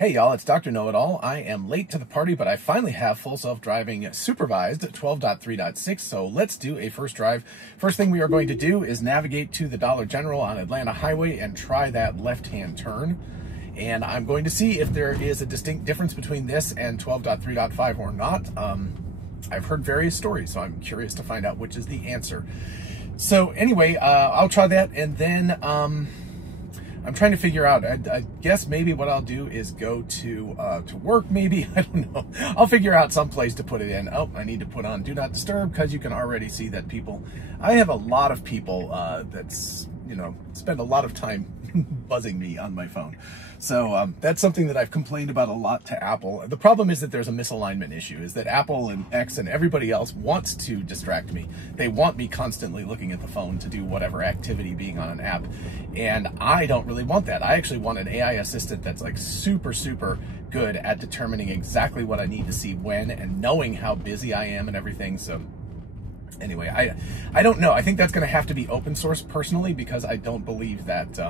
Hey y'all, it's Dr. Know-It-All. I am late to the party, but I finally have full self-driving supervised 12.3.6, so let's do a first drive. First thing we are going to do is navigate to the Dollar General on Atlanta Highway and try that left-hand turn. And I'm going to see if there is a distinct difference between this and 12.3.5 or not. I've heard various stories, so I'm curious to find out which is the answer. So anyway, I'll try that, and then I'm trying to figure out, I guess maybe what I'll do is go to work, maybe, I don't know. I'll figure out some place to put it in. Oh, I need to put on Do Not Disturb, because you can already see that I have a lot of people that's, spend a lot of time buzzing me on my phone. So that's something that I've complained about a lot to Apple. The problem is that there's a misalignment issue, is that Apple and X and everybody else wants to distract me. They want me constantly looking at the phone to do whatever activity being on an app. And I don't really want that. I actually want an AI assistant that's like super, super good at determining exactly what I need to see when and knowing how busy I am and everything. So anyway, I don't know. I think that's going to have to be open source personally, because I don't believe that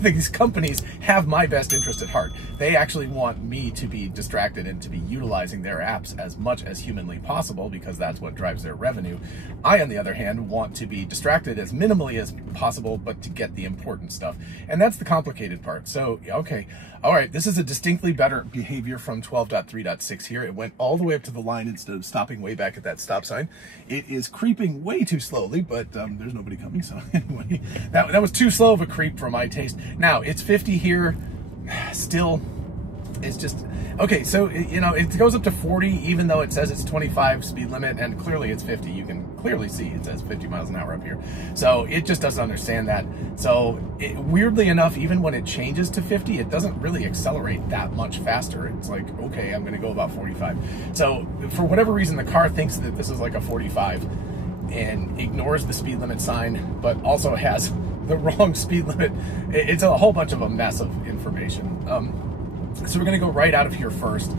these companies have my best interest at heart. They actually want me to be distracted and to be utilizing their apps as much as humanly possible, because that's what drives their revenue. I, on the other hand, want to be distracted as minimally as possible, but to get the important stuff. And that's the complicated part. So, okay. All right, this is a distinctly better behavior from 12.3.6 here. It went all the way up to the line instead of stopping way back at that stop sign. It is creeping way too slowly, but there's nobody coming, so anyway, that was too slow of a creep for my taste. Now, it's 50 here, still, it's just, okay, so, it goes up to 40, even though it says it's 25 speed limit, and clearly it's 50. You can clearly see it says 50 miles an hour up here. So it just doesn't understand that. So weirdly enough, even when it changes to 50, it doesn't really accelerate that much faster. It's like, okay, I'm gonna go about 45. So for whatever reason, the car thinks that this is like a 45 and ignores the speed limit sign, but also has the wrong speed limit. It's a whole bunch of a mess of information. So we're gonna go right out of here first,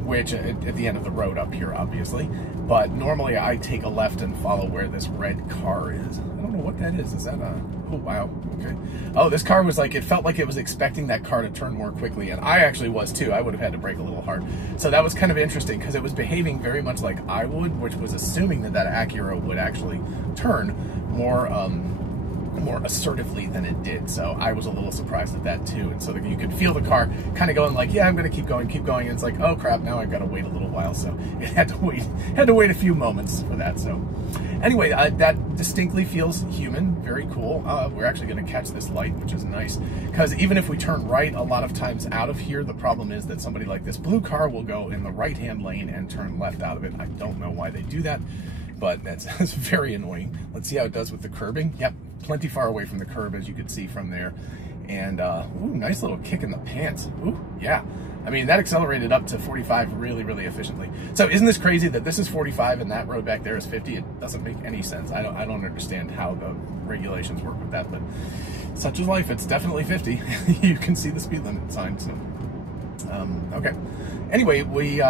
which at the end of the road up here, obviously. But normally I take a left and follow where this red car is. I don't know what that is. Is that a, oh wow, okay. Oh, this car was like, it felt like it was expecting that car to turn more quickly, and I actually was too. I would have had to brake a little hard. So that was kind of interesting, because it was behaving very much like I would, which was assuming that Acura would actually turn more assertively than it did. So I was a little surprised at that too. And so you could feel the car kind of going like, yeah, I'm going to keep going. And it's like, oh crap, now I've got to wait a little while. So it had to wait a few moments for that. So anyway, that distinctly feels human. Very cool. We're actually going to catch this light, which is nice, because even if we turn right a lot of times out of here, the problem is that somebody like this blue car will go in the right-hand lane and turn left out of it. I don't know why they do that, but that's very annoying. Let's see how it does with the curbing. Yep, plenty far away from the curb, as you could see from there. And ooh, nice little kick in the pants. Ooh, yeah. I mean, that accelerated up to 45 really, really efficiently. So isn't this crazy that this is 45 and that road back there is 50? It doesn't make any sense. I don't understand how the regulations work with that, but such is life. It's definitely 50. You can see the speed limit sign. So okay. Anyway, we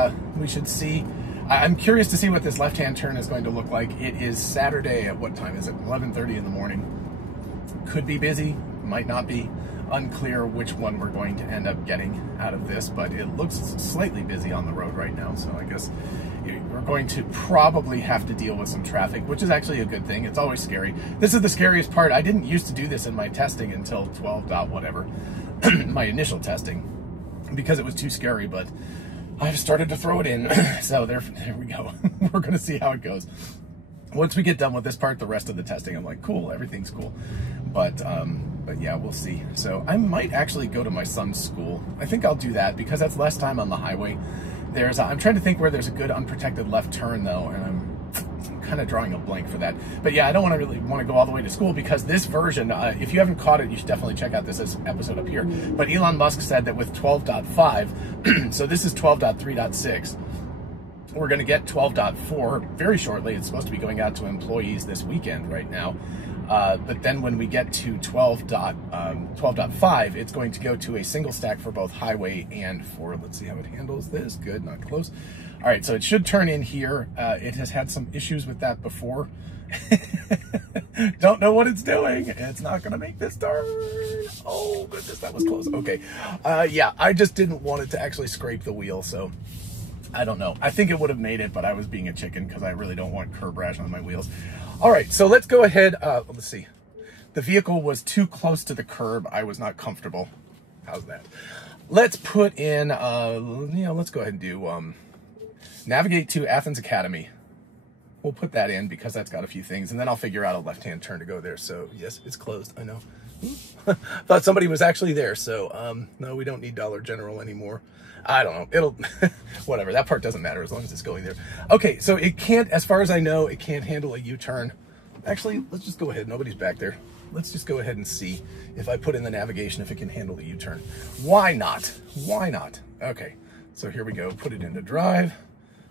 should see. I'm curious to see what this left-hand turn is going to look like. It is Saturday at what time is it? 11:30 in the morning. Could be busy, might not be. Unclear which one we're going to end up getting out of this, but it looks slightly busy on the road right now. So I guess we're going to probably have to deal with some traffic, which is actually a good thing. It's always scary. This is the scariest part. I didn't used to do this in my testing until 12 dot whatever, my initial testing, because it was too scary, but I've started to throw it in. So there we go. We're going to see how it goes. Once we get done with this part, the rest of the testing, I'm like, cool, everything's cool. But yeah, we'll see. So I might actually go to my son's school. I think I'll do that, because that's less time on the highway. I'm trying to think where there's a good unprotected left turn though, and I'm kind of drawing a blank for that. But yeah, I don't really want to go all the way to school, because this version, if you haven't caught it, you should definitely check out this episode up here. But Elon Musk said that with 12.5, so this is 12.3.6, we're going to get 12.4 very shortly. It's supposed to be going out to employees this weekend right now. But then when we get to 12.5, it's going to go to a single stack for both highway and for, let's see how it handles this. Good, not close. All right, so it should turn in here. It has had some issues with that before. Don't know what it's doing. It's not going to make this turn. Oh, goodness, that was close. Okay. Yeah, I just didn't want it to actually scrape the wheel, so I don't know. I think it would have made it, but I was being a chicken because I really don't want curb rash on my wheels. All right, so let's go ahead. Let's see. The vehicle was too close to the curb. I was not comfortable. How's that? Let's put in, let's go ahead and do navigate to Athens Academy. We'll put that in because that's got a few things, and then I'll figure out a left-hand turn to go there. So yes, it's closed. I know. Thought somebody was actually there. So no, we don't need Dollar General anymore. I don't know. It'll whatever. That part doesn't matter as long as it's going there. Okay, so it can't, as far as I know, it can't handle a U-turn. Actually, let's just go ahead. Nobody's back there. Let's just go ahead and see if I put in the navigation if it can handle the U-turn. Why not? Why not? Okay, so here we go. Put it into drive.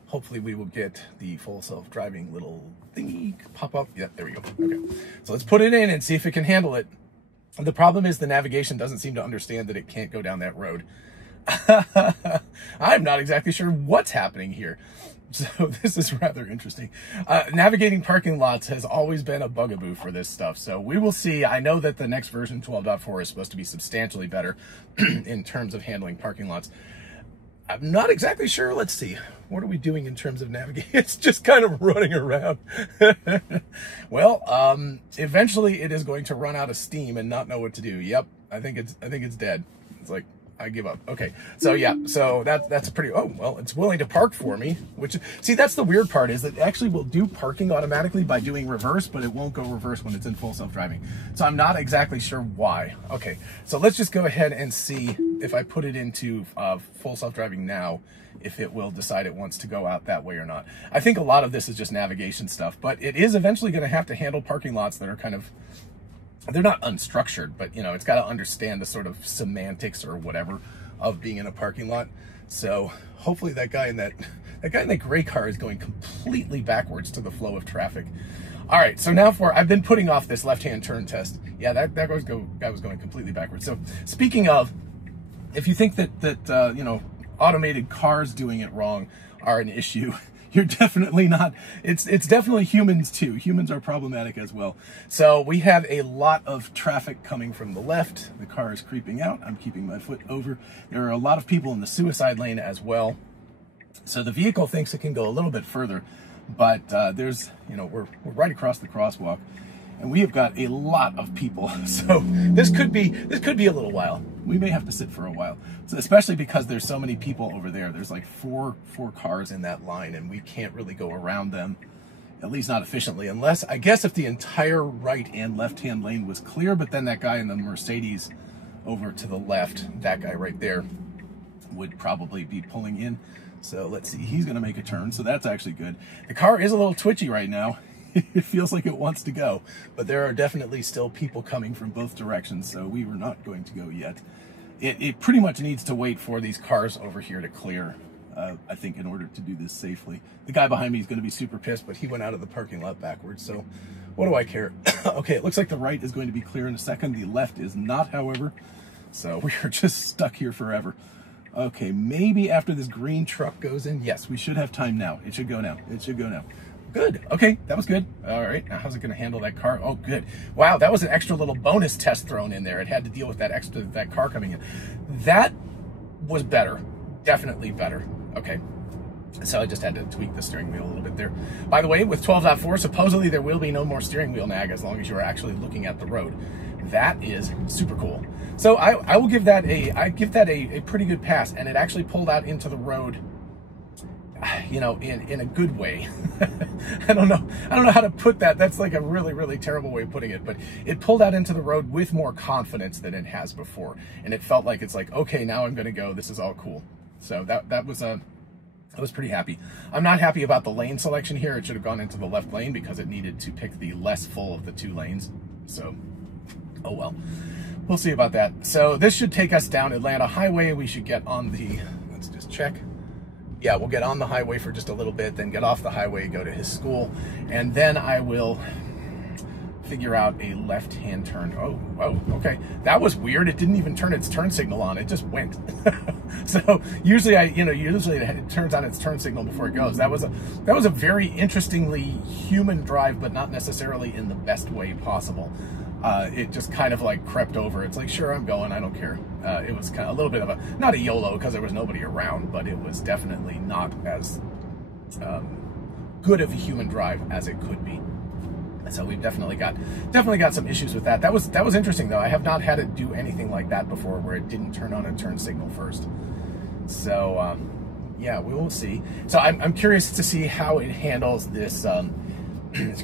Hopefully we will get the full self-driving little thingy pop up. Yeah, there we go. Okay, so let's put it in and see if it can handle it. The problem is the navigation doesn't seem to understand that it can't go down that road. I'm not exactly sure what's happening here. So this is rather interesting. Navigating parking lots has always been a bugaboo for this stuff. So we will see. I know that the next version 12.4 is supposed to be substantially better in terms of handling parking lots. I'm not exactly sure. Let's see. What are we doing in terms of navigating? It's just kind of running around. Well, eventually it is going to run out of steam and not know what to do. Yep. I think it's dead. It's like, I give up. Okay. So yeah, so that's pretty, oh, well, it's willing to park for me, which, see, that's the weird part, is that it actually will do parking automatically by doing reverse, but it won't go reverse when it's in full self-driving. So I'm not exactly sure why. Okay. So let's just go ahead and see if I put it into full self-driving now, if it will decide it wants to go out that way or not. I think a lot of this is just navigation stuff, but it is eventually going to have to handle parking lots that are kind of, they're not unstructured, but, you know, it's got to understand the sort of semantics or whatever of being in a parking lot. So hopefully that guy in that gray car is going completely backwards to the flow of traffic. All right, so now I've been putting off this left-hand turn test. Yeah, that guy was going completely backwards. So speaking of, if you think that you know, automated cars doing it wrong are an issue, you're definitely not. It's definitely humans too. Humans are problematic as well. So we have a lot of traffic coming from the left. The car is creeping out. I'm keeping my foot over. There are a lot of people in the suicide lane as well. So the vehicle thinks it can go a little bit further, but there's, you know, we're right across the crosswalk, and we have got a lot of people. So this could be a little while. We may have to sit for a while, so especially because there's so many people over there. There's like four cars in that line, and we can't really go around them, at least not efficiently, unless, I guess, if the entire right and left-hand lane was clear, but then that guy in the Mercedes over to the left, that guy right there, would probably be pulling in. So let's see, he's going to make a turn, so that's actually good. The car is a little twitchy right now. It feels like it wants to go, but there are definitely still people coming from both directions, so we were not going to go yet. It pretty much needs to wait for these cars over here to clear, I think, in order to do this safely. The guy behind me is going to be super pissed, but he went out of the parking lot backwards, so what do I care? Okay, it looks like the right is going to be clear in a second. The left is not, however, so we are just stuck here forever. Okay, maybe after this green truck goes in, yes, we should have time now. It should go now. It should go now. Good. Okay, that was good. All right, now how's it going to handle that car? Oh, good. Wow, that was an extra little bonus test thrown in there. It had to deal with that car coming in. That was better. Definitely better. Okay. So I just had to tweak the steering wheel a little bit there. By the way, with 12.4, supposedly there will be no more steering wheel nag as long as you're actually looking at the road. That is super cool. So I will give that a pretty good pass, and it actually pulled out into the road, you know, in a good way. I don't know how to put that. That's like a really, really terrible way of putting it, but it pulled out into the road with more confidence than it has before. And it felt like, it's like, okay, now I'm going to go. This is all cool. So I was pretty happy. I'm not happy about the lane selection here. It should have gone into the left lane because it needed to pick the less full of the two lanes. So, oh well. We'll see about that. So this should take us down Atlanta Highway. We should get on the, let's just check. Yeah, we'll get on the highway for just a little bit, then get off the highway, go to his school, and then I will figure out a left-hand turn. Oh, whoa, okay. That was weird. It didn't even turn its turn signal on. It just went. So usually usually it turns on its turn signal before it goes. That was a very interestingly human drive, but not necessarily in the best way possible. It just kind of like crept over. It's like, sure, I'm going, I don't care. It was kind of a little bit of not a YOLO because there was nobody around, but it was definitely not as good of a human drive as it could be. So we've definitely got some issues with that. That was interesting though. I have not had it do anything like that before, where it didn't turn on a turn signal first. So yeah, we will see. So I'm curious to see how it handles this.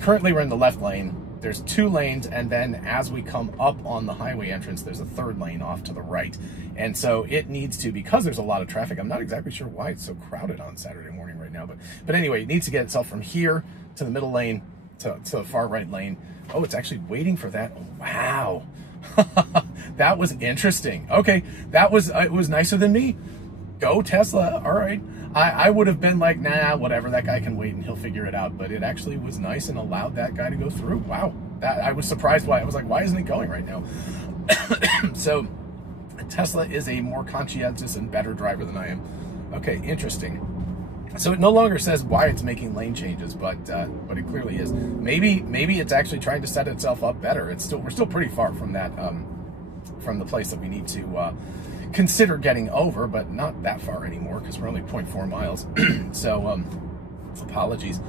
Currently we're in the left lane. There's 2 lanes, and then as we come up on the highway entrance, there's a 3rd lane off to the right. And so it needs to, because there's a lot of traffic, I'm not exactly sure why it's so crowded on Saturday morning right now, but anyway, it needs to get itself from here to the middle lane to the far right lane. Oh, it's actually waiting for that. Wow. That was interesting. Okay, it was nicer than me. Go Tesla. All right. I would have been like, nah, whatever, that guy can wait and he'll figure it out. But it actually was nice and allowed that guy to go through. Wow. I was surprised why. I was like, why isn't it going right now? So Tesla is a more conscientious and better driver than I am. Okay, interesting. So it no longer says why it's making lane changes, but it clearly is. Maybe it's actually trying to set itself up better. We're still pretty far from that, from the place that we need to consider getting over, but not that far anymore because we're only 0.4 miles. So apologies.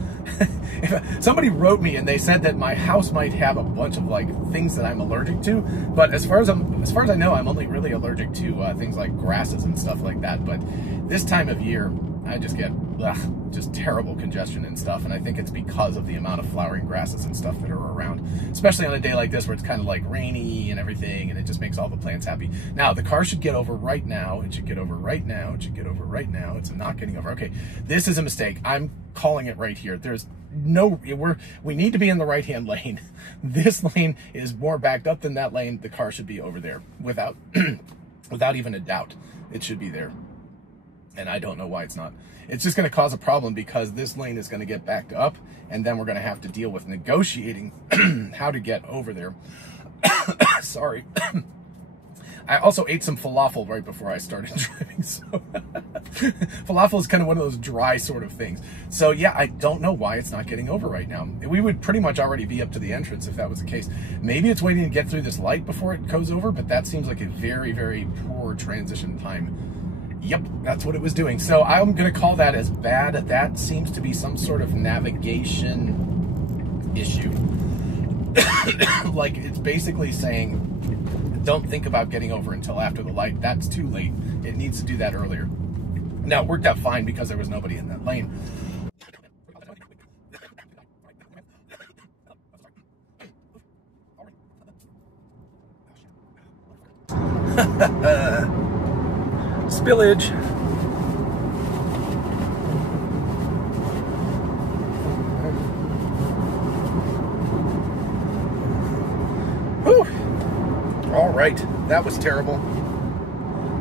Somebody wrote me and they said that my house might have a bunch of like things that I'm allergic to, but as far as I know, I'm only really allergic to things like grasses and stuff like that. But this time of year, I just get just terrible congestion and stuff, and I think it's because of the amount of flowering grasses and stuff that are around, especially on a day like this where it's kind of like rainy and everything, and it just makes all the plants happy. Now, the car should get over right now. It should get over right now. It should get over right now. It's not getting over. Okay, this is a mistake. I'm calling it right here. There's no, we need to be in the right-hand lane. This lane is more backed up than that lane. The car should be over there without even a doubt. It should be there. And I don't know why it's not. It's just going to cause a problem because this lane is going to get backed up, and then we're going to have to deal with negotiating how to get over there. Sorry. I also ate some falafel right before I started driving. So falafel is kind of one of those dry sort of things. So yeah, I don't know why it's not getting over right now. We would pretty much already be up to the entrance if that was the case. Maybe it's waiting to get through this light before it goes over, but that seems like a very, very poor transition time. Yep, that's what it was doing. So I'm going to call that as bad. That seems to be some sort of navigation issue. Like it's basically saying, don't think about getting over until after the light. That's too late. It needs to do that earlier. Now, it worked out fine because there was nobody in that lane. Spillage. Whew. All right, that was terrible.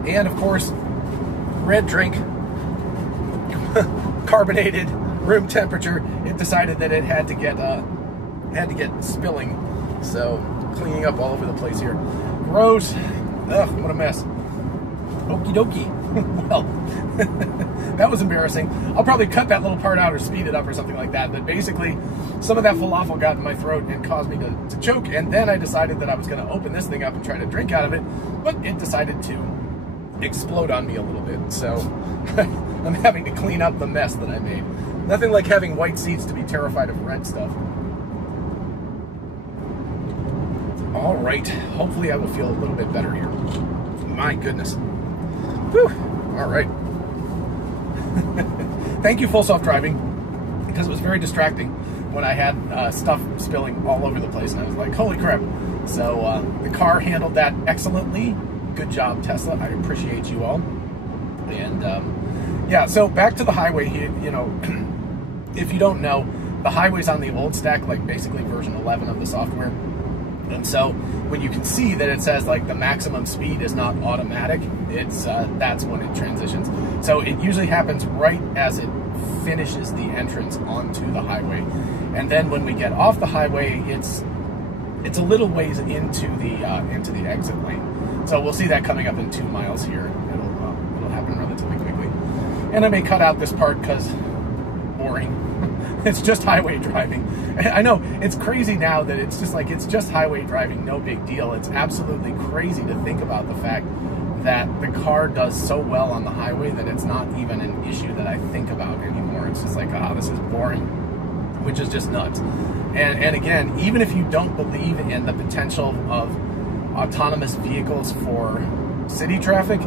And of course, red drink, carbonated, room temperature. It decided that it had to get spilling. So cleaning up all over the place here. Gross. Ugh, what a mess. Okie dokie. Well, that was embarrassing. I'll probably cut that little part out or speed it up or something like that. But basically, some of that falafel got in my throat and caused me to choke. And then I decided that I was going to open this thing up and try to drink out of it. But it decided to explode on me a little bit. So I'm having to clean up the mess that I made. Nothing like having white seats to be terrified of red stuff. All right. Hopefully I will feel a little bit better here. My goodness. Whew. All right. Thank you, Full Self Driving, because it was very distracting when I had stuff spilling all over the place, and I was like, holy crap. So the car handled that excellently. Good job, Tesla. I appreciate you all. And yeah, so back to the highway here. You know, if you don't know, the highway's on the old stack, like basically version 11 of the software. And so when you can see that it says like the maximum speed is not automatic, it's that's when it transitions. So it usually happens right as it finishes the entrance onto the highway. And then when we get off the highway, it's it's a little ways into the exit lane. So we'll see that coming up in 2 miles here. It'll happen relatively quickly. And I may cut out this part because boring. It's just highway driving. I know, it's crazy now that it's just like, it's just highway driving, no big deal. It's absolutely crazy to think about the fact that the car does so well on the highway that it's not even an issue that I think about anymore. It's just like, ah, this is boring, which is just nuts. And again, even if you don't believe in the potential of autonomous vehicles for city traffic,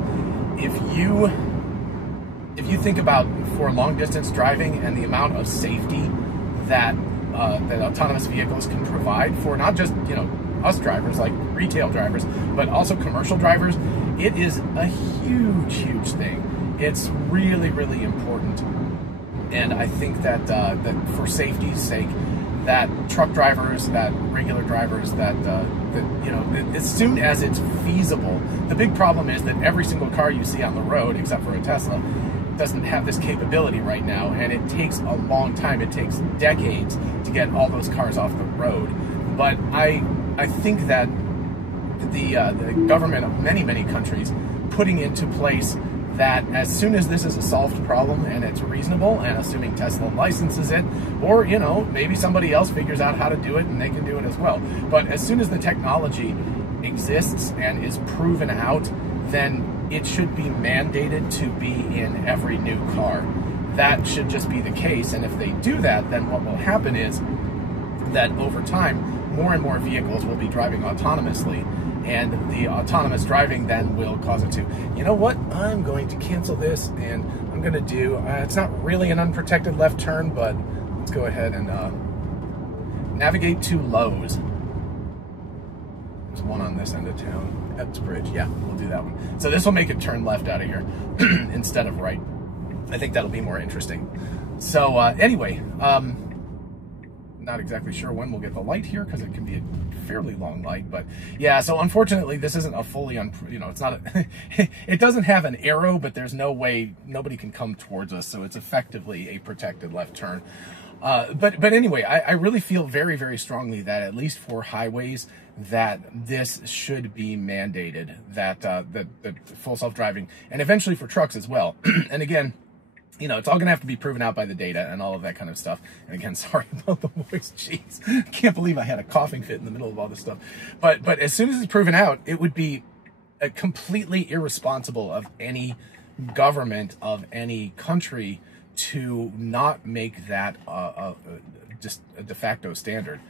if you think about for long distance driving and the amount of safety that that autonomous vehicles can provide for not just, you know, us drivers, like retail drivers, but also commercial drivers, it is a huge thing. It's really important. And I think that that for safety's sake, that truck drivers, that regular drivers, that you know, as soon as it's feasible. The big problem is that every single car you see on the road, except for a Tesla, doesn't have this capability right now, and it takes a long time. It takes decades to get all those cars off the road. But I think that the government of many countries putting into place that as soon as this is a solved problem and it's reasonable, and assuming Tesla licenses it, or, you know, maybe somebody else figures out how to do it and they can do it as well. But as soon as the technology exists and is proven out, then it should be mandated to be in every new car. That should just be the case. And if they do that, then what will happen is that over time, more and more vehicles will be driving autonomously, and the autonomous driving then will cause it to, you know what, I'm going to cancel this, and I'm going to do, it's not really an unprotected left turn, but let's go ahead and navigate to Lowe's. There's one on this end of town. Bridge, yeah, we'll do that one. So this will make it turn left out of here instead of right. I think that'll be more interesting. So anyway, not exactly sure when we'll get the light here because it can be a fairly long light, but yeah. So unfortunately, this isn't a fully, you know, it's not a it doesn't have an arrow, but there's no way nobody can come towards us, so it's effectively a protected left turn. But anyway, I really feel very strongly that at least for highways, that this should be mandated, that that full self-driving, and eventually for trucks as well. And again, you know, it's all gonna have to be proven out by the data and all of that kind of stuff. And again, sorry about the voice, jeez, can't believe I had a coughing fit in the middle of all this stuff. But as soon as it's proven out, it would be completely irresponsible of any government of any country to not make that just a de facto standard.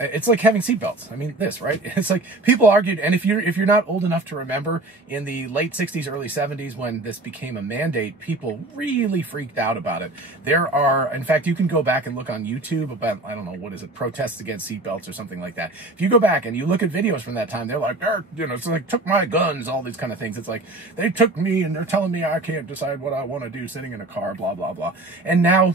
It's like having seatbelts. I mean, this, right? It's like people argued, and if you're not old enough to remember, in the late 60s, early 70s, when this became a mandate, people really freaked out about it. There are, in fact, you can go back and look on YouTube about, I don't know, what is it, protests against seatbelts or something like that. If you go back and you look at videos from that time, they're like, you know, it's like, took my guns, all these kind of things. It's like, they took me and they're telling me I can't decide what I want to do sitting in a car, blah, blah, blah. And now,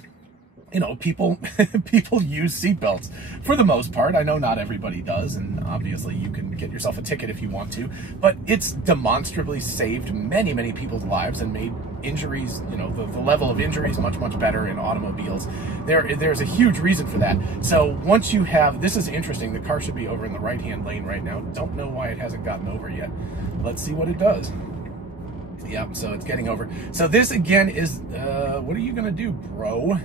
you know, people use seatbelts for the most part. I know not everybody does, and obviously you can get yourself a ticket if you want to, but it's demonstrably saved many people's lives and made injuries, you know, the level of injuries much better in automobiles. There's a huge reason for that. So once you have, this is interesting, the car should be over in the right-hand lane right now. Don't know why it hasn't gotten over yet. Let's see what it does. Yep, so it's getting over. So this again is, what are you gonna do, bro?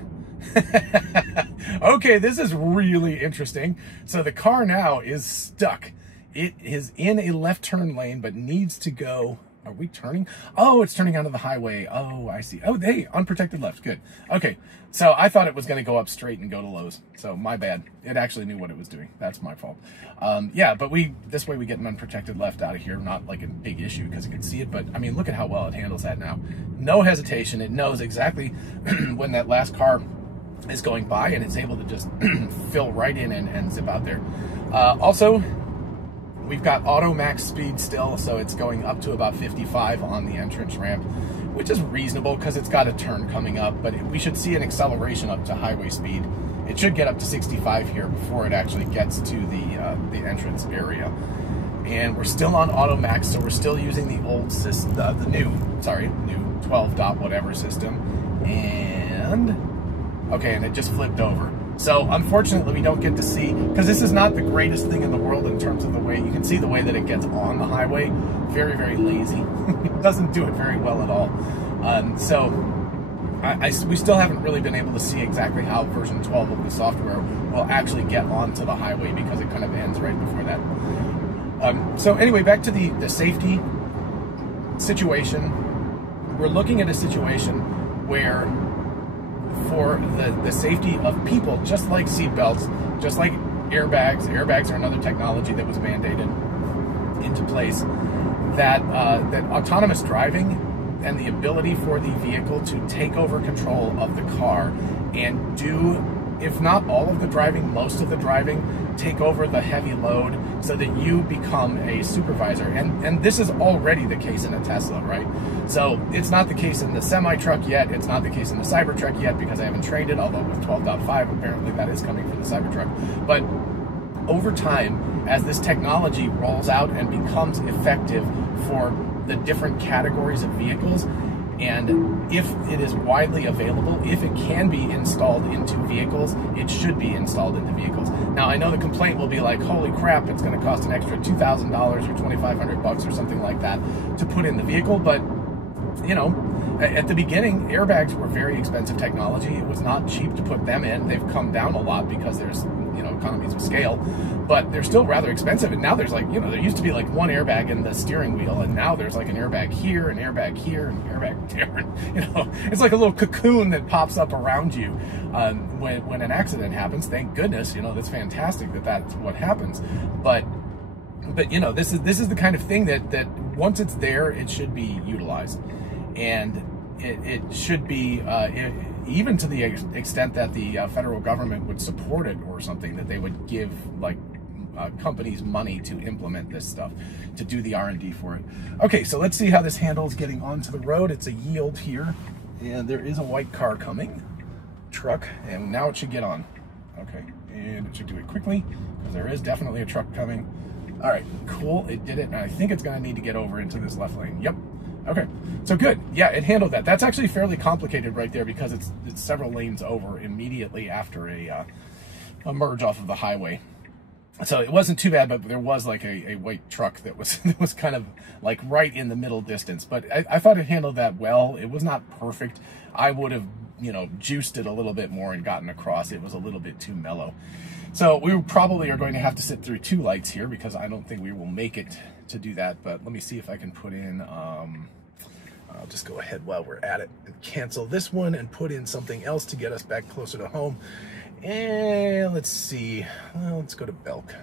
Okay, this is really interesting. So the car now is stuck. It is in a left turn lane, but needs to go. Are we turning? Oh, it's turning onto the highway. Oh, I see. Oh, hey, unprotected left. Good. Okay, so I thought it was going to go up straight and go to Lowe's. So my bad. It actually knew what it was doing. That's my fault. Yeah, but this way we get an unprotected left out of here. Not like a big issue because it can see it, but I mean, look at how well it handles that now. No hesitation. It knows exactly when that last car is going by, and it's able to just fill right in and zip out there. Also, we've got auto max speed still, so it's going up to about 55 on the entrance ramp, which is reasonable because it's got a turn coming up, but we should see an acceleration up to highway speed. It should get up to 65 here before it actually gets to the entrance area. And we're still on auto max, so we're still using the old system, the new 12 dot whatever system. And okay, and it just flipped over. So unfortunately, we don't get to see, because this is not the greatest thing in the world in terms of the way, you can see the way that it gets on the highway. Very, very lazy. It doesn't do it very well at all. So we still haven't really been able to see exactly how version 12 of the software will actually get onto the highway, because it kind of ends right before that. So anyway, back to the safety situation. We're looking at a situation where, for the safety of people, just like seatbelts, just like airbags are another technology that was mandated into place, that autonomous driving and the ability for the vehicle to take over control of the car and do, if not all of the driving, most of the driving, take over the heavy load so that you become a supervisor. And this is already the case in a Tesla, right? So it's not the case in the semi-truck yet. It's not the case in the Cybertruck yet, because I haven't trained it, although with 12.5, apparently that is coming from the Cybertruck. But over time, as this technology rolls out and becomes effective for the different categories of vehicles, and if it is widely available, if it can be installed into vehicles, it should be installed into vehicles. Now, I know the complaint will be like, holy crap, it's going to cost an extra $2,000 or $2,500 or something like that to put in the vehicle. But, you know, at the beginning, airbags were very expensive technology. It was not cheap to put them in. They've come down a lot because there's, you know, economies of scale, but they're still rather expensive. And now there's like, you know, there used to be like one airbag in the steering wheel, and now there's like an airbag here, an airbag here, an airbag there. And, you know, it's like a little cocoon that pops up around you when an accident happens. Thank goodness, you know, that's fantastic that that's what happens. But you know, this is the kind of thing that once it's there, it should be utilized. And it should be, even to the extent that the federal government would support it or something, that they would give like companies money to implement this stuff, to do the R&D for it. Okay, so let's see how this handles getting onto the road. It's a yield here, and there is a white car coming, truck, and now it should get on. Okay, and it should do it quickly, because there is definitely a truck coming. All right, cool, it did it, and I think it's gonna need to get over into this left lane. Yep. Okay, so good. Yeah, it handled that. That's actually fairly complicated right there, because it's several lanes over immediately after a merge off of the highway. So it wasn't too bad, but there was like a white truck that was kind of like right in the middle distance. But I thought it handled that well. It was not perfect. I would have, you know, juiced it a little bit more and gotten across. It was a little bit too mellow. So we probably are going to have to sit through 2 lights here, because I don't think we will make it to do that. But let me see if I can put in, I'll just go ahead while we're at it and cancel this one and put in something else to get us back closer to home. And let's see, well, let's go to Belk.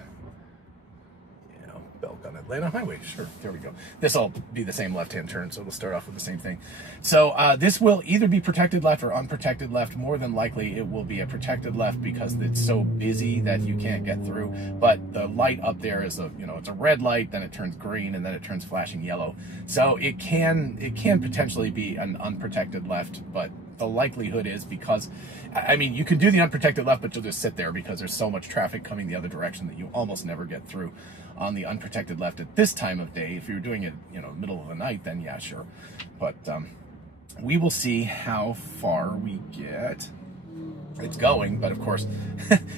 Yeah, Belk on Atlanta Highway, sure, there we go. This will be the same left-hand turn, so we'll start off with the same thing. So this will either be protected left or unprotected left. More than likely it will be a protected left, because it's so busy that you can't get through. But the light up there is a, you know, it's a red light, then it turns green, and then it turns flashing yellow. So it can potentially be an unprotected left, but the likelihood is, because, I mean, you can do the unprotected left, but you'll just sit there because there's so much traffic coming the other direction that you almost never get through on the unprotected left at this time of day. If you're doing it, you know, middle of the night, then yeah, sure. But we will see how far we get. It's going, but of course,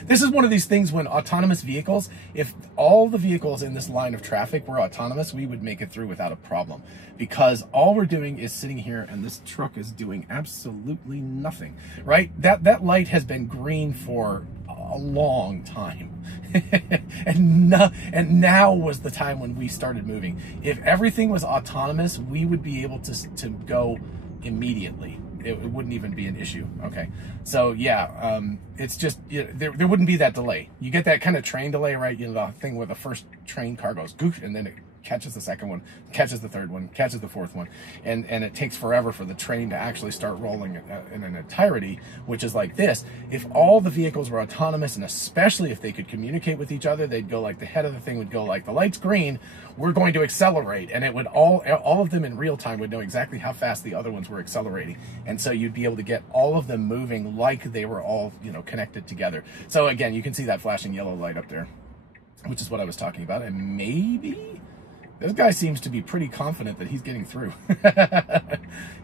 this is one of these things when autonomous vehicles, if all the vehicles in this line of traffic were autonomous, we would make it through without a problem, because all we're doing is sitting here and this truck is doing absolutely nothing, right? That light has been green for a long time. and now was the time when we started moving. If everything was autonomous, we would be able to go immediately. It wouldn't even be an issue. Okay, so yeah, it's just, you know, there wouldn't be that delay. You get that kind of train delay, right? You know, the thing where the first train car goes goof, and then it catches the second one, catches the third one, catches the fourth one, and it takes forever for the train to actually start rolling in an entirety, which is like this. If all the vehicles were autonomous, and especially if they could communicate with each other, they'd go like, the head of the thing would go like, the light's green, we're going to accelerate, and it would all of them in real time would know exactly how fast the other ones were accelerating, and so you'd be able to get all of them moving like they were all, you know, connected together. So again, you can see that flashing yellow light up there, which is what I was talking about. And maybe This guy seems to be pretty confident that he's getting through.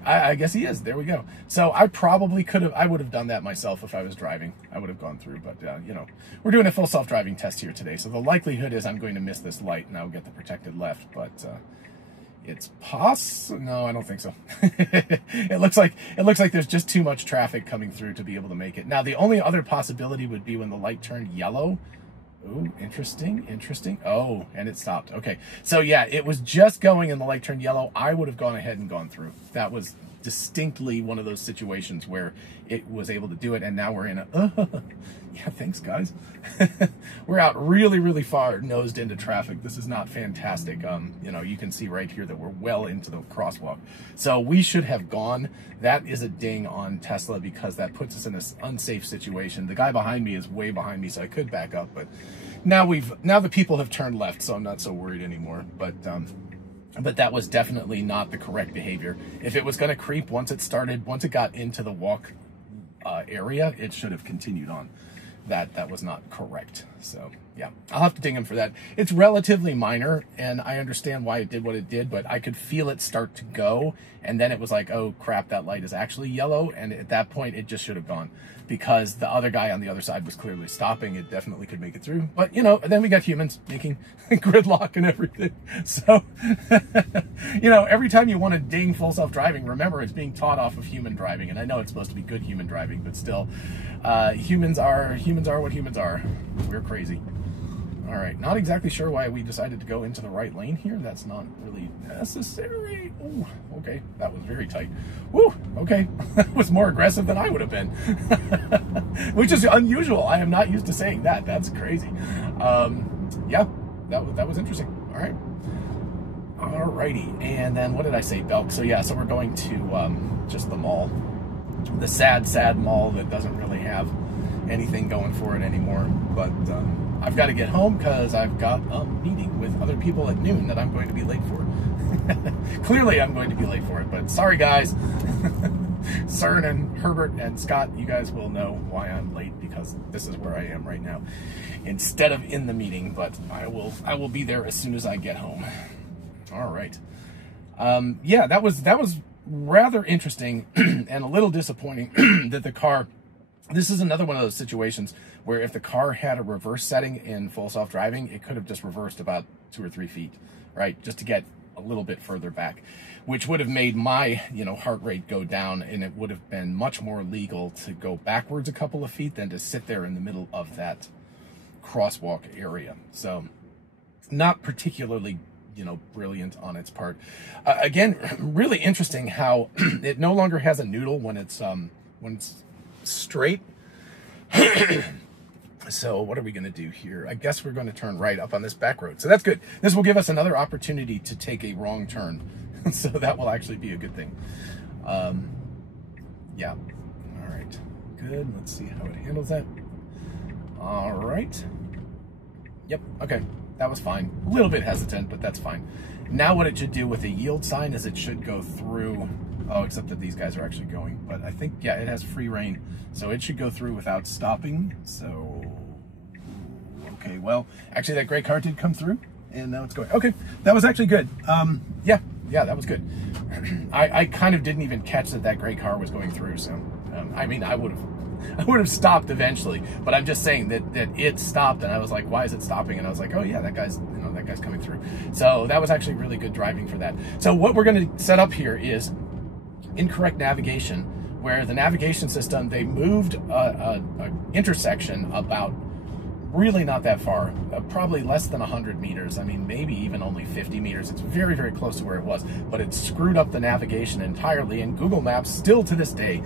I guess he is. There we go. So I probably could have, I would have done that myself if I was driving. I would have gone through, but you know, we're doing a full self-driving test here today. So the likelihood is I'm going to miss this light and I'll get the protected left, but it's no, I don't think so. It looks like there's just too much traffic coming through to be able to make it. Now, the only other possibility would be when the light turned yellow. Oh, interesting, interesting. Oh, and it stopped. Okay, so yeah, it was just going and the light turned yellow. I would have gone ahead and gone through. That was distinctly one of those situations where it was able to do it, and now we're in a, yeah, thanks, guys. We're out really, really far nosed into traffic. This is not fantastic. You know, you can see right here that we're well into the crosswalk. So we should have gone. That is a ding on Tesla because that puts us in this unsafe situation. The guy behind me is way behind me, so I could back up, but now the people have turned left, so I'm not so worried anymore. But that was definitely not the correct behavior. If it was going to creep once it got into the walk area, it should have continued on. That was not correct. So yeah, I'll have to ding him for that. It's relatively minor, and I understand why it did what it did, but I could feel it start to go, and then it was like, oh crap, that light is actually yellow, and at that point it just should have gone, because the other guy on the other side was clearly stopping. It definitely could make it through, but you know, then we got humans making gridlock and everything. So, you know, every time you want to ding full self-driving, remember it's being taught off of human driving, and I know it's supposed to be good human driving, but still, humans are what humans are. We're crazy. All right, not exactly sure why we decided to go into the right lane here. That's not really necessary. Ooh, okay, that was very tight. Woo, okay, that was more aggressive than I would have been, which is unusual. I am not used to saying that. That's crazy. Yeah, that was interesting. All right. Alrighty, and then what did I say, Belk? So yeah, so we're going to just the mall. The sad mall that doesn't really have anything going for it anymore, but I've got to get home because I've got a meeting with other people at noon that I'm going to be late for. Clearly I'm going to be late for it, but sorry guys. CERN and Herbert and Scott, you guys will know why I'm late, because this is where I am right now instead of in the meeting, but I will be there as soon as I get home. All right. Yeah, that was rather interesting and a little disappointing that the car, this is another one of those situations where if the car had a reverse setting in full self-driving, it could have just reversed about 2 or 3 feet, right? Just to get a little bit further back, which would have made my, you know, heart rate go down, and it would have been much more legal to go backwards a couple of feet than to sit there in the middle of that crosswalk area. So not particularly, you know, brilliant on its part. Again, really interesting how it no longer has a noodle when it's straight. So what are we going to do here? I guess we're going to turn right up on this back road. So that's good. This will give us another opportunity to take a wrong turn. So that will actually be a good thing. Yeah. All right. Good. Let's see how it handles that. All right. Yep. Okay. That was fine. A little bit hesitant, but that's fine. Now what it should do with the yield sign is it should go through. Oh, except that these guys are actually going. But I think, yeah, it has free reign. So it should go through without stopping. So, okay, well, actually that gray car did come through. And now it's going. Okay, that was actually good. Yeah, that was good. I kind of didn't even catch that gray car was going through. So, I mean, I would have stopped eventually. But I'm just saying that it stopped. And I was like, why is it stopping? And I was like, oh, yeah, that guy's coming through. So that was actually really good driving for that. So what we're going to set up here is incorrect navigation, where the navigation system, they moved a intersection about really not that far, probably less than 100 meters. I mean, maybe even only 50 meters. It's very, very close to where it was, but it screwed up the navigation entirely, and Google Maps still to this day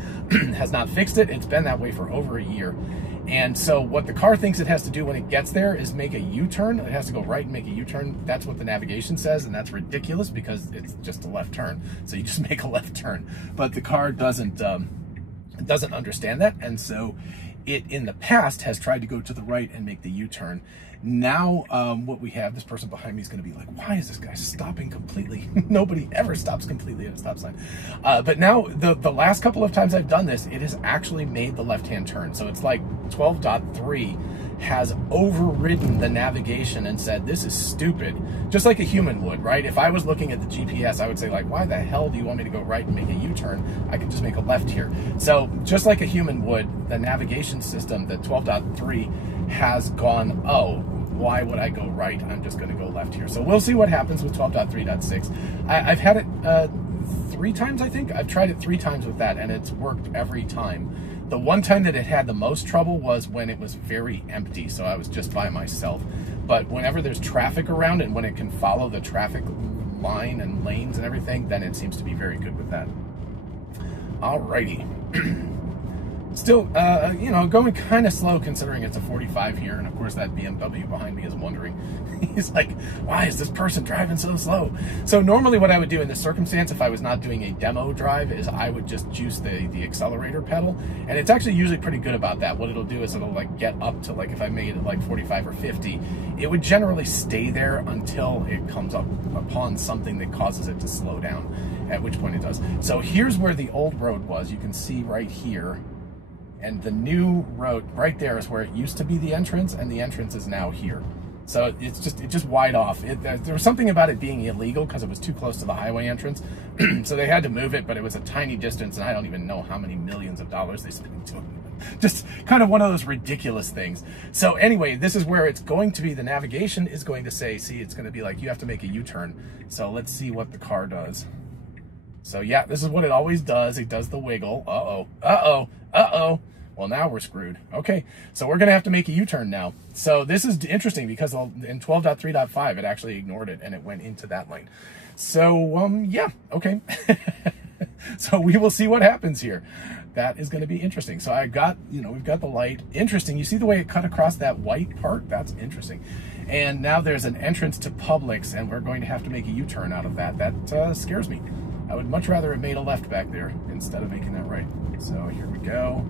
has not fixed it. It's been that way for over a year. And so what the car thinks it has to do when it gets there is make a U-turn. It has to go right and make a U-turn. That's what the navigation says, and that's ridiculous because it's just a left turn. So you just make a left turn. But the car doesn't understand that, and so it in the past has tried to go to the right and make the U-turn. Now what we have, this person behind me is going to be like, why is this guy stopping completely? Nobody ever stops completely at a stop sign. But now the last couple of times I've done this, it has actually made the left-hand turn. So it's like 12.3 has overridden the navigation and said, this is stupid, just like a human would, right? If I was looking at the GPS, I would say, like, why the hell do you want me to go right and make a U-turn? I could just make a left here. So just like a human would, the navigation system, the 12.3, has gone, oh, why would I go right? I'm just going to go left here. So we'll see what happens with 12.3.6. I've had it 3 times, I think. I've tried it 3 times with that, and it's worked every time. The one time that it had the most trouble was when it was very empty, so I was just by myself. But whenever there's traffic around and when it can follow the traffic line and lanes and everything, then it seems to be very good with that. Alrighty. Still, you know, going kind of slow considering it's a 45 here, and of course that BMW behind me is wondering. He's like, why is this person driving so slow? So normally what I would do in this circumstance, if I was not doing a demo drive, is I would just juice the accelerator pedal, and it's actually usually pretty good about that. What it'll do is it'll like get up to, like, if I made it like 45 or 50, it would generally stay there until it comes up upon something that causes it to slow down, at which point it does. So here's where the old road was. You can see right here. And the new road right there is where it used to be the entrance, and the entrance is now here. So it's just wide off. There was something about it being illegal because it was too close to the highway entrance. So they had to move it, but it was a tiny distance, and I don't even know how many millions of dollars they spent into it. Just kind of one of those ridiculous things. So anyway, this is where it's going to be, the navigation is going to say, see, it's going to be like, you have to make a U-turn. So let's see what the car does. So yeah, this is what it always does. It does the wiggle. Uh-oh, uh-oh, uh-oh. Well, now we're screwed. Okay, so we're going to have to make a U-turn now. So this is interesting because in 12.3.5, it actually ignored it and it went into that lane. So, yeah, okay. So we will see what happens here. That is going to be interesting. So I got, you know, we've got the light. Interesting. You see the way it cut across that white part? That's interesting. And now there's an entrance to Publix, and we're going to have to make a U-turn out of that. That scares me. I would much rather have made a left back there instead of making that right. So here we go.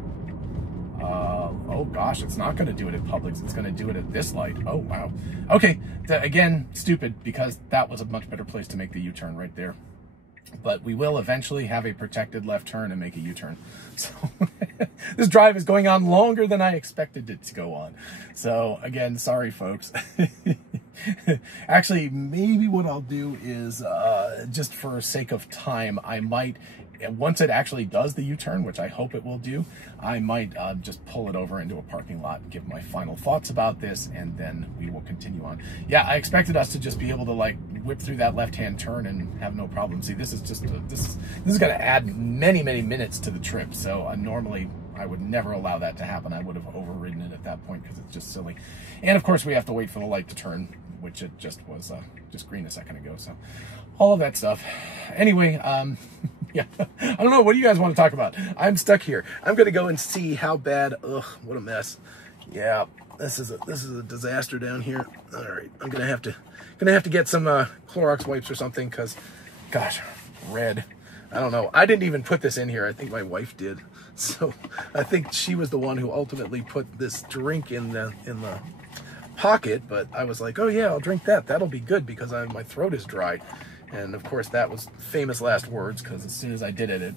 Oh gosh, it's not going to do it at Publix. It's going to do it at this light. Oh, wow. Okay, again, stupid, because that was a much better place to make the U-turn right there. But we will eventually have a protected left turn and make a U-turn. So this drive is going on longer than I expected it to go on. So again, sorry, folks. Actually, maybe what I'll do is, just for sake of time, I might, once it actually does the U-turn, which I hope it will do, I might just pull it over into a parking lot and give my final thoughts about this, and then we will continue on. Yeah, I expected us to just be able to like whip through that left-hand turn and have no problem. See, this is just this is going to add many minutes to the trip. So normally I would never allow that to happen. I would have overridden it at that point because it's just silly. And of course we have to wait for the light to turn, which it just was just green a second ago. So all of that stuff. Anyway, yeah, I don't know. What do you guys want to talk about? I'm stuck here. I'm going to go and see how bad. Ugh, what a mess. Yeah, this is a disaster down here. All right, I'm gonna have to get some Clorox wipes or something, because, gosh, red. I don't know. I didn't even put this in here. I think my wife did. So I think she was the one who ultimately put this drink in the pocket. But I was like, oh yeah, I'll drink that. That'll be good because my throat is dry. And of course that was famous last words, because as soon as I did it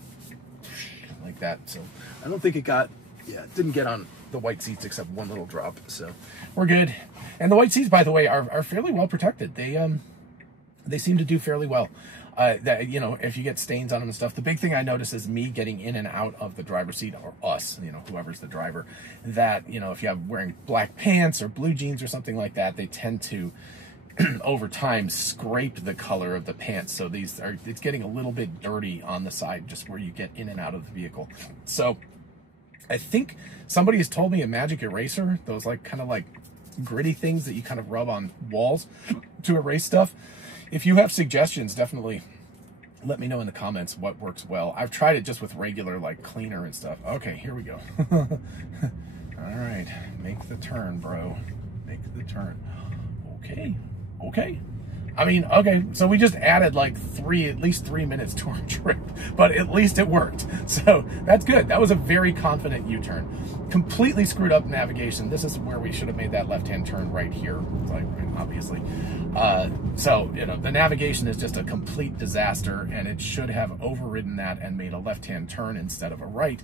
like that. So I don't think it got, yeah, it didn't get on the white seats except one little drop. So we're good. And the white seats, by the way, are fairly well protected. They seem to do fairly well. That, you know, if you get stains on them and stuff, the big thing I notice is me getting in and out of the driver's seat, or us, you know, whoever's the driver, that, you know, if you have wearing black pants or blue jeans or something like that, they tend to over time scrape the color of the pants. So it's getting a little bit dirty on the side, just where you get in and out of the vehicle. So I think somebody has told me a magic eraser, those like kind of like gritty things that you kind of rub on walls to erase stuff. If you have suggestions, definitely let me know in the comments what works well. I've tried it just with regular like cleaner and stuff. Okay, here we go. All right, make the turn, bro. Make the turn. Okay. Okay. I mean, okay, so we just added like at least 3 minutes to our trip, but at least it worked. So that's good. That was a very confident U-turn. Completely screwed up navigation. This is where we should have made that left-hand turn right here, like, obviously. So, you know, the navigation is just a complete disaster, and it should have overridden that and made a left-hand turn instead of a right.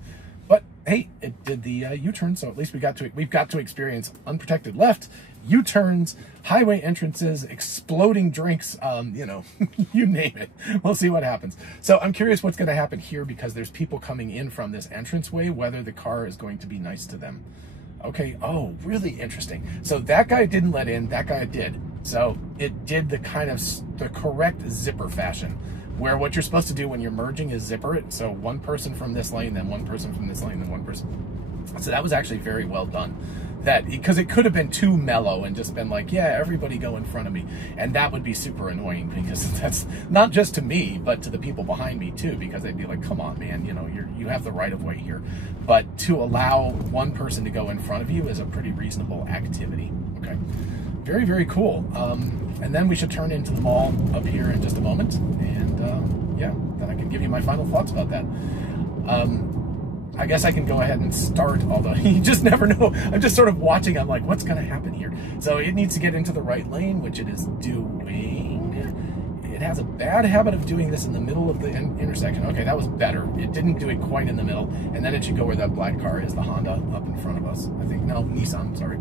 But hey, it did the U-turn, so at least we've got to experience unprotected left, U-turns, highway entrances, exploding drinks, you know, you name it. We'll see what happens. So I'm curious what's going to happen here, because there's people coming in from this entranceway, whether the car is going to be nice to them. Okay, oh, really interesting. So that guy didn't let in, that guy did. So it did the kind of the correct zipper fashion, where what you're supposed to do when you're merging is zipper it. So one person from this lane, then one person from this lane, then one person. So that was actually very well done. That, because it could have been too mellow and just been like, yeah, everybody go in front of me. And that would be super annoying, because that's not just to me, but to the people behind me too, because they'd be like, come on, man, you know, you have the right of way here. But to allow one person to go in front of you is a pretty reasonable activity. Okay. Very, very cool. And then we should turn into the mall up here in just a moment. And yeah, then I can give you my final thoughts about that. I guess I can go ahead and start, although you just never know. I'm just sort of watching. I'm like, what's going to happen here? So it needs to get into the right lane, which it is doing. It has a bad habit of doing this in the middle of the intersection. Okay, that was better. It didn't do it quite in the middle. And then it should go where that black car is, the Honda up in front of us. I think, no, Nissan, sorry.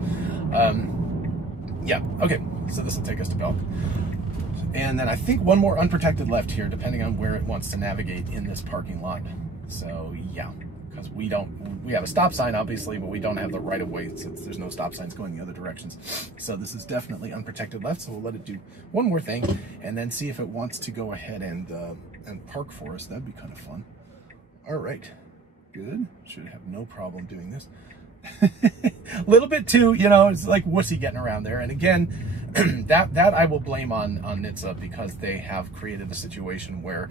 Yeah, okay, so this will take us to Belk. And then I think one more unprotected left here, depending on where it wants to navigate in this parking lot. So yeah, because we have a stop sign obviously, but we don't have the right of way since there's no stop signs going the other directions. So this is definitely unprotected left, so we'll let it do one more thing and then see if it wants to go ahead and park for us. That'd be kind of fun. All right, good, should have no problem doing this. A little bit too, you know, it's like wussy getting around there. And again, that I will blame on NHTSA, because they have created a situation where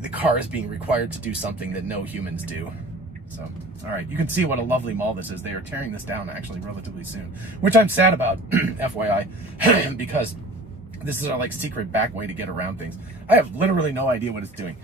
the car is being required to do something that no humans do. So, all right, you can see what a lovely mall this is. They are tearing this down actually relatively soon, which I'm sad about, FYI, because this is our like secret back way to get around things. I have literally no idea what it's doing.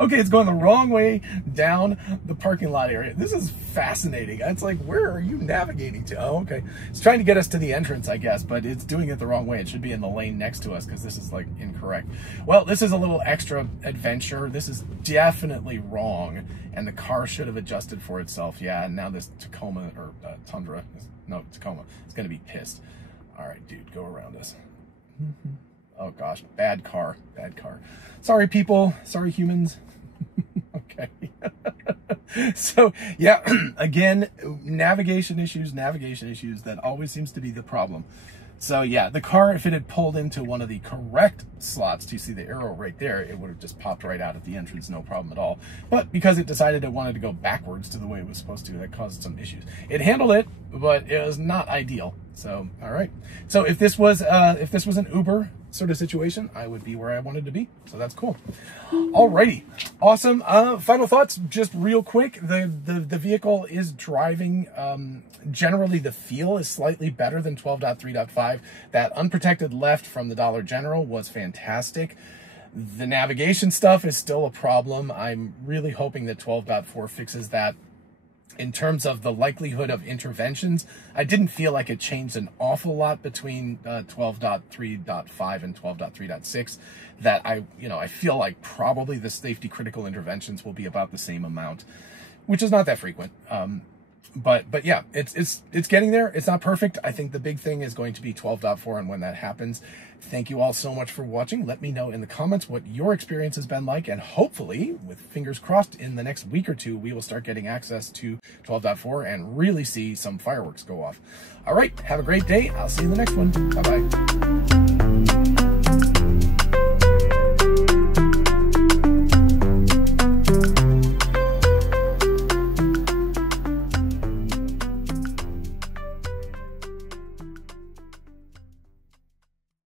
Okay, it's going the wrong way down the parking lot area. This is fascinating. It's like, where are you navigating to? Oh, okay. It's trying to get us to the entrance, I guess, but it's doing it the wrong way. It should be in the lane next to us, because this is like incorrect. Well, this is a little extra adventure. This is definitely wrong, and the car should have adjusted for itself. Yeah, and now this Tacoma, or Tundra, no, Tacoma, is going to be pissed. All right, dude, go around us. Oh gosh, bad car, bad car. Sorry people, sorry humans. Okay. So yeah, again, navigation issues, that always seems to be the problem. So yeah, the car, if it had pulled into one of the correct slots, do you see the arrow right there, it would have just popped right out at the entrance, no problem at all. But because it decided it wanted to go backwards to the way it was supposed to, that caused some issues. It handled it, but it was not ideal. So, all right. So if this was an Uber sort of situation, I would be where I wanted to be. So that's cool. Alrighty. Awesome. Final thoughts, just real quick. The vehicle is driving, generally the feel is slightly better than 12.3.5. That unprotected left from the Dollar General was fantastic. The navigation stuff is still a problem. I'm really hoping that 12.4 fixes that. In terms of the likelihood of interventions, I didn't feel like it changed an awful lot between 12.3.5 and 12.3.6. That I feel like probably the safety critical interventions will be about the same amount, which is not that frequent. But yeah, it's getting there. It's not perfect. I think the big thing is going to be 12.4 and when that happens. Thank you all so much for watching. Let me know in the comments what your experience has been like, and hopefully, with fingers crossed, in the next week or two, we will start getting access to 12.4 and really see some fireworks go off. All right, have a great day. I'll see you in the next one. Bye-bye.